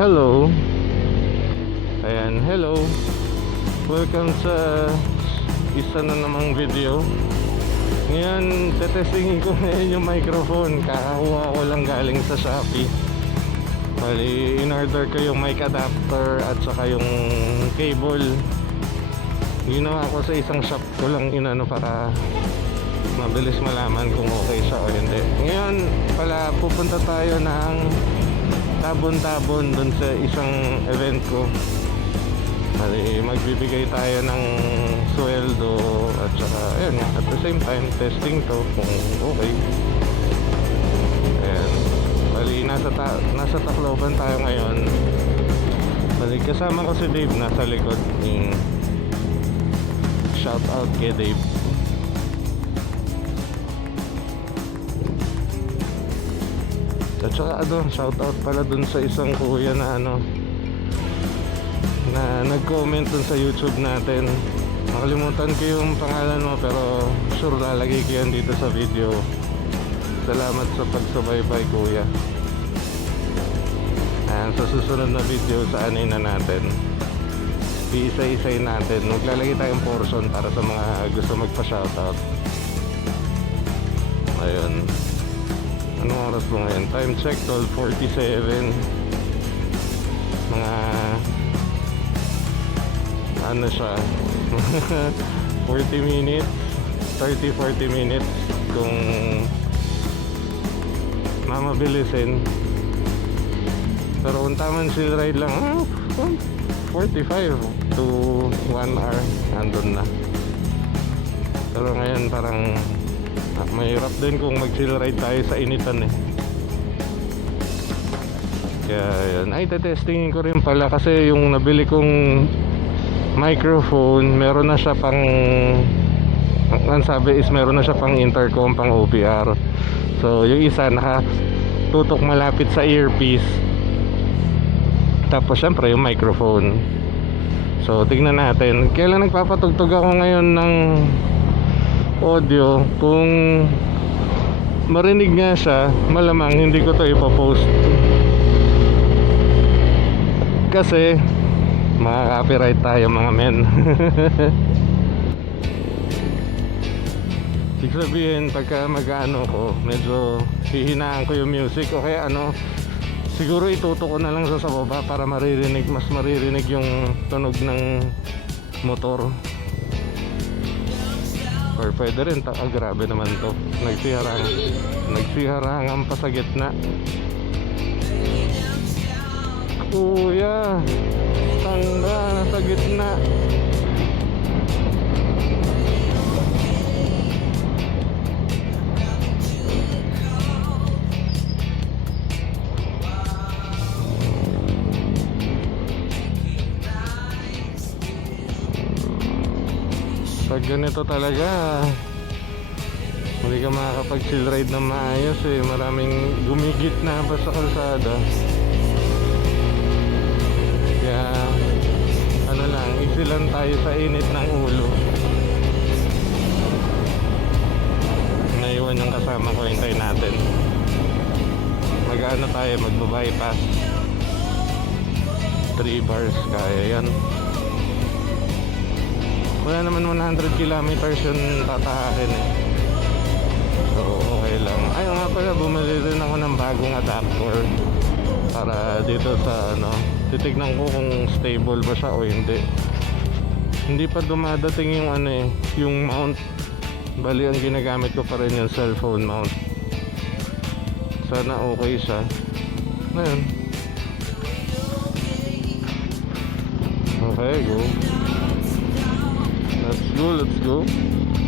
Hello. Ayan, hello. Welcome sa isa na namang video. Ngayon, tetestingin ko ngayon yung microphone. Kakakuha ko lang galing sa Shopee. Bali, in-order ko yung mic adapter at saka yung cable. Ginawa ko sa isang shop ko lang inano para mabilis malaman kung okay siya o hindi. Ngayon pala pupunta tayo ng Tabon-Tabon dun sa isang event ko. Bali, magbibigay tayo ng sweldo at saka ayun nga, at the same time testing to kung okay. Ayan. Bali, nasa Tacloban tayo ngayon. Bali, kasama ko si Dave nasa likod. Shout out kay Dave. At saka shout out pala dun sa isang kuya na na nag-comment dun sa YouTube natin. Nakalimutan ko yung pangalan mo pero sure lalagay ko yan dito sa video. Salamat sa pagsubaybay kuya. Sa susunod na video saanin na natin, iisa-isay natin. Maglalagay tayong portion para sa mga gusto magpa-shoutout. Ayun. Anong oras mo ngayon? Time check 12:47. Mga ano siya 40 minutes 30-40 minutes kung mamabilisin. Pero kung tamang chill ride lang 45 to 1 hour andun na. Pero ngayon parang mahirap din kung mag-chill ride tayo sa initan eh. Kaya yun, ay tetestingin ko rin pala kasi yung nabili kong microphone meron na siya pang, ang sabi is meron na siya pang intercom, pang OPR. So yung isa nakatutok malapit sa earpiece, tapos syempre yung microphone. So tignan natin kailan nagpapatugtog ako ngayon ng audio. Kung marinig nga siya, malamang hindi ko to ipopost kasi maka-copyright tayo mga men. Ibig sabihin pagka mag-ano ko, medyo hihinaan ko yung music o kaya siguro itutok ko na lang sa baba para mas maririnig yung tunog ng motor. Or pwede rin, grabe naman to. Nagsiharangan pa sa gitna. Kuya, tangga, nasa gitna. Pag ganito talaga hindi ka makakapag-chill ride na maayos eh. Maraming gumigit na pa sa kalsada. Kaya easy lang tayo sa init ng ulo. Naiwan yung kasama ko, hintayin natin. Tayo magbabypass 3 bars, kaya yan. Wala naman 100 kilometers yung tatahakin eh. So okay lang. Ayun nga pala, bumili rin ako ng bagong adapter para dito sa titignan ko kung stable ba siya o hindi. Hindi pa dumadating yung yung mount. Bali ang ginagamit ko pa rin yung cellphone mount. Sana okay siya. Ayun. Okay, go. Let's go.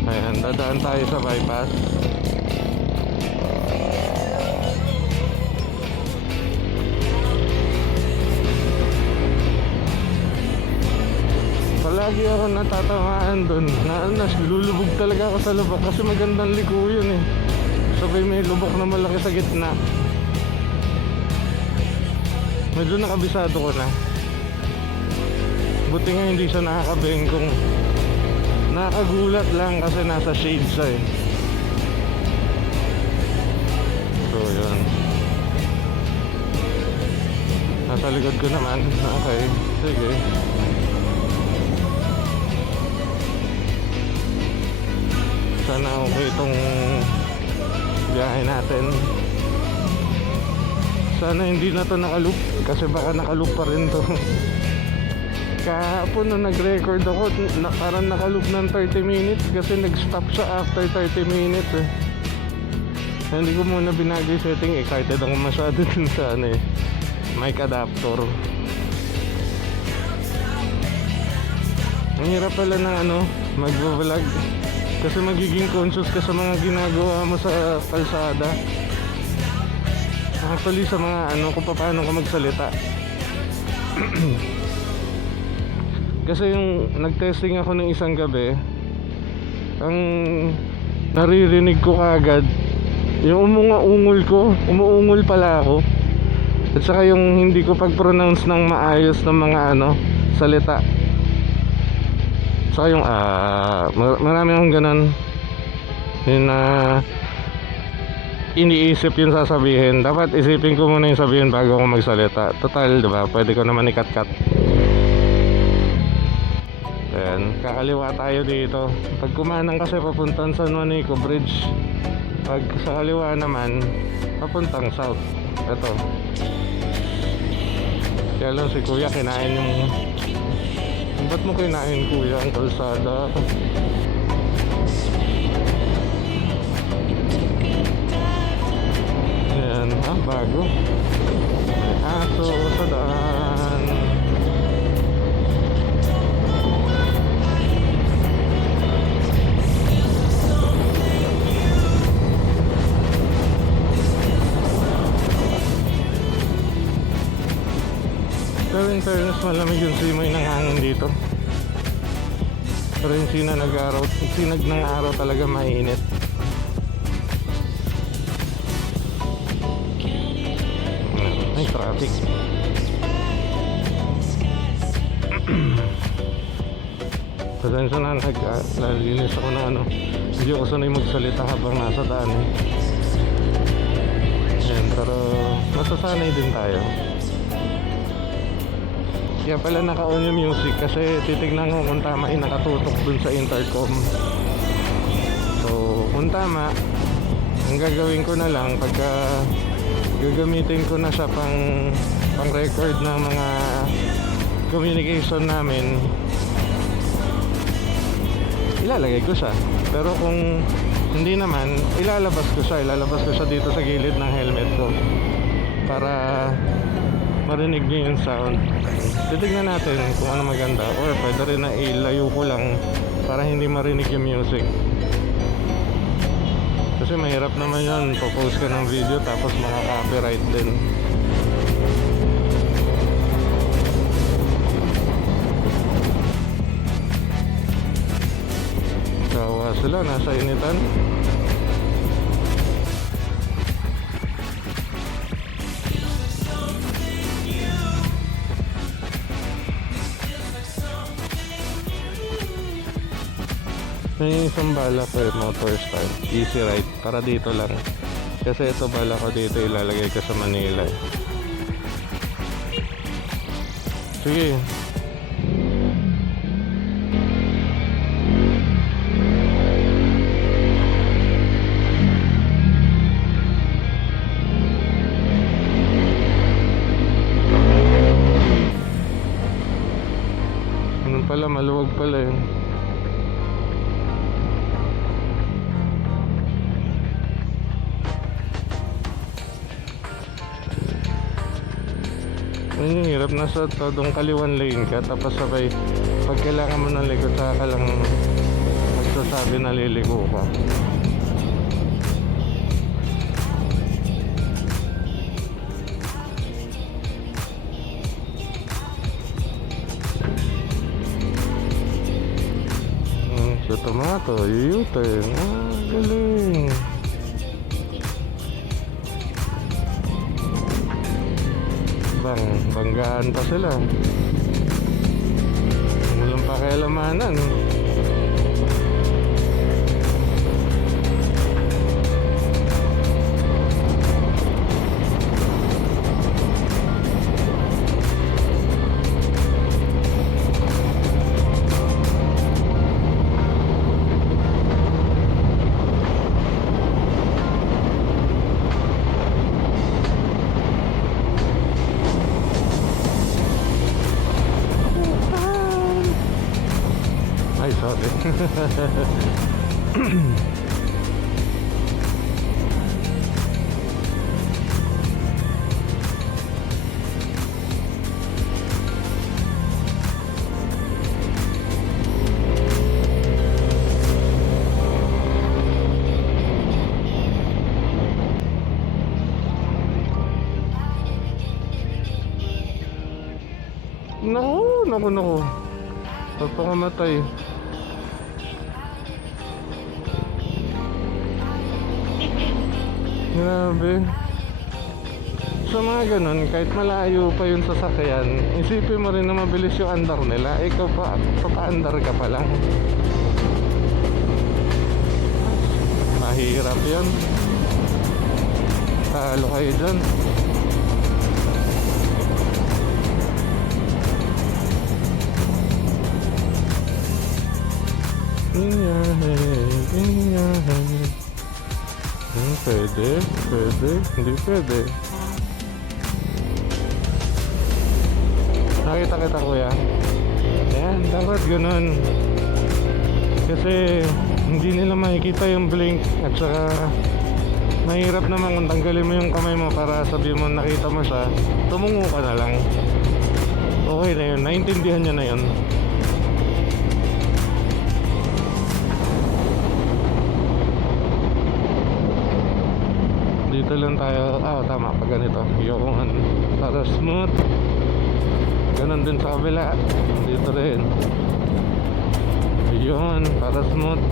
Ayan, dadaan tayo sa bypass. Palagi ako natatamaan dun. Lulubog talaga ako sa lubak kasi magandang liko yun eh. Sabay may lubok na malaki sa gitna. Medyo nakabisado ko na. Buti nga hindi siya nakakabengkong. Nakagulat lang kasi nasa shade siya eh. So yun. Nasa likod ko naman. Okay, sige. Sana okay itong biyahe natin. Sana hindi na to nakaloop, kasi baka nakaloop pa rin to. Kahapon nung nag-record ako, parang nakaloop ng 30 minutes kasi nag-stop siya after 30 minutes eh. Hindi ko muna binago yung setting, excited ako masyado dun sa ano eh, mic adapter. Ang hirap pala ng ano, mag-vlog kasi magiging conscious ka sa mga ginagawa mo sa kalsada. Actually sa mga ano, kung paano ka magsalita. Kasi yung nag-testing ako ng isang gabi, ang naririnig ko kagad yung umuungol ko, umuungol pala ako. At saka yung hindi ko pag-pronounce ng maayos ng mga ano, salita. Saka yung marami akong ganun. Yung iniisip yung sasabihin. Dapat isipin ko muna yung sabihin bago ako magsalita. Total, diba? Pwede ko naman i-cut-cut. Ayan, kakaliwa tayo dito. Pag kumanang kasi papuntang San Juanico Bridge. Pag sa kaliwa naman, papuntang south. Ito. Kaya lang si kuya kinain yung... Ba't mo kinain kuya ang kalsada? Ayan, bago. May aso sa daan. Pero in fairness, malamig yung simoy ng hangin dito. Pero yung sinag ng araw talaga mainit. May traffic. Pasensya na, naglinis ako ng ano. Hindi ako sanay magsalita habang nasa daan eh. Ayan, pero masasanay din tayo. Kaya pala naka-on yung music kasi titignan ko kung tama yung nakatutok dun sa intercom. So kung tama, ang gagawin ko na lang pagka gagamitin ko na siya pang record ng mga communication namin, ilalagay ko siya. Pero kung hindi naman, ilalabas ko siya dito sa gilid ng helmet ko para marinig niyo yung sound. Titignan natin kung ano maganda, or pwede rin na ilayo ko lang para hindi marinig yung music. Kasi mahirap naman yun, post ka ng video tapos mga copyright din. Kawa sila, nasa initan. May isang bala ko motor style, easy ride, para dito lang. Kasi ito bala ko dito ilalagay ko sa Manila. Sige. Ano pala, maluwag pala eh. Ang hirap, nasa todong kaliwan lane ka tapos sabay pag kailangan mo ng likod saka ka lang magsasabi na liliko ka. Sa tomato, U-turn. Galing. Banggaan pa sila. Walang pakialamanan. sorry. Naku. Papakamatay. Grabe. Sa mga ganun, kahit malayo pa yung sasakyan, isipin mo rin na mabilis yung andar nila. Ikaw pa, papaandar ka pa lang. Mahirap yan. Talo kayo dyan. Pwede, hindi pwede. Nakita kita kuya. Ayan, dapat ganun. Kasi hindi nila makikita yung blink. At saka mahirap naman kung tanggalin mo yung kamay mo para sabihin mo nakita mo siya, tumungo ka na lang. Okay na yun, naintindihan niya na yun. Dito lang tayo. Tama pag ganito yung para smooth. Ganon din sa kabila. Dito rin. Yun, para smooth.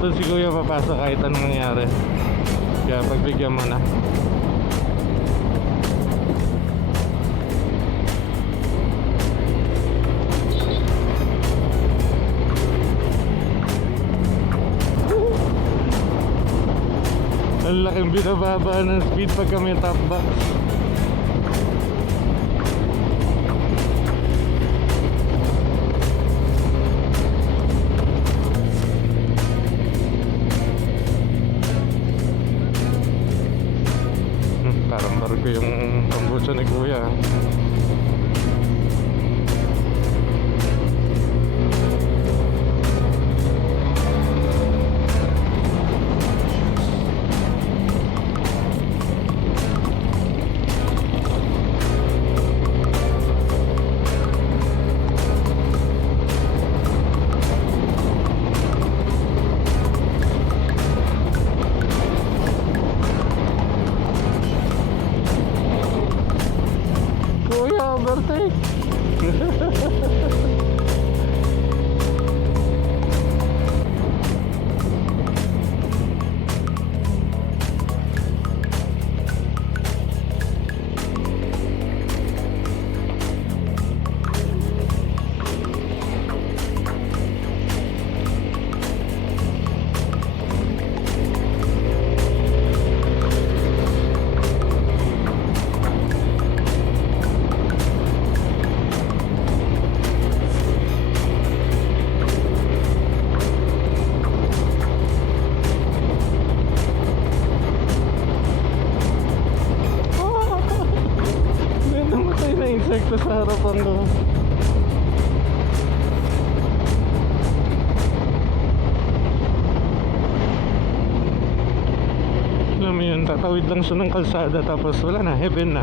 Ito si kuya papasok kahit anong nangyari. Kaya pagbigyan mo na. Ang laking binababa ng speed pagka may top box. Parang barko yung kombucha ni kuya. Overtake. Insekto sa harapan ko. Alam mo yun, tatawid lang siya ng kalsada tapos wala na, heaven na.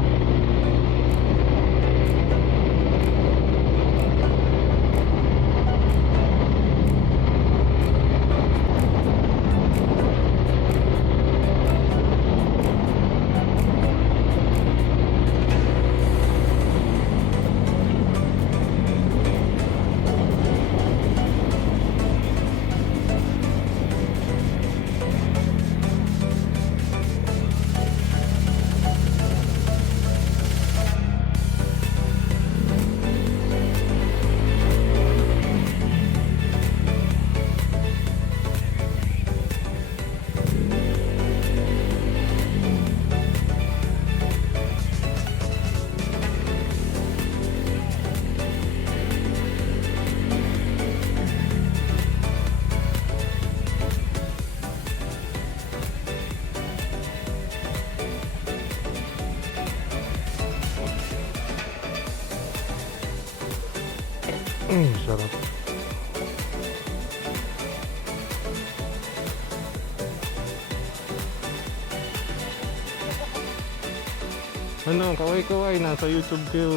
Sarap. Ano, kaway-kaway, nasa YouTube kayo.